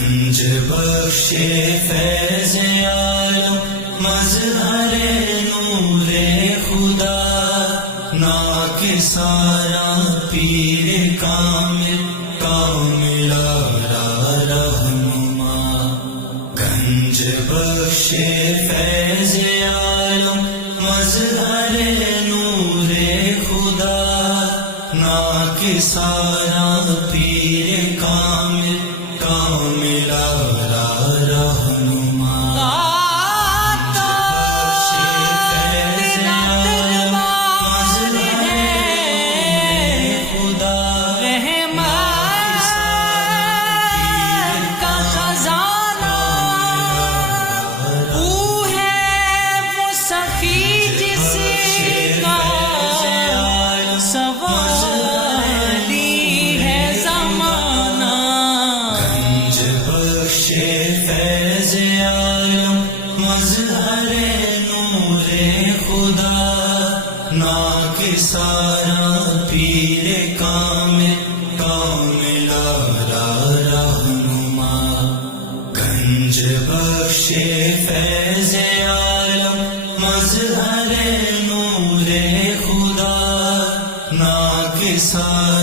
گنج بخش فیض عالم مظہر نور خدا ناک سارا پیر کامل کامل آرا رہنما گنج بخش فیض عالم مظہر نور خدا ناک سارا پیر کامل کامل آرا رہنما فیض عالم مظہر نور خدا ناک سارا پیر کامل کامل آرا رہنما گنج بخش فیض عالم مظہر نور خدا ناک سارا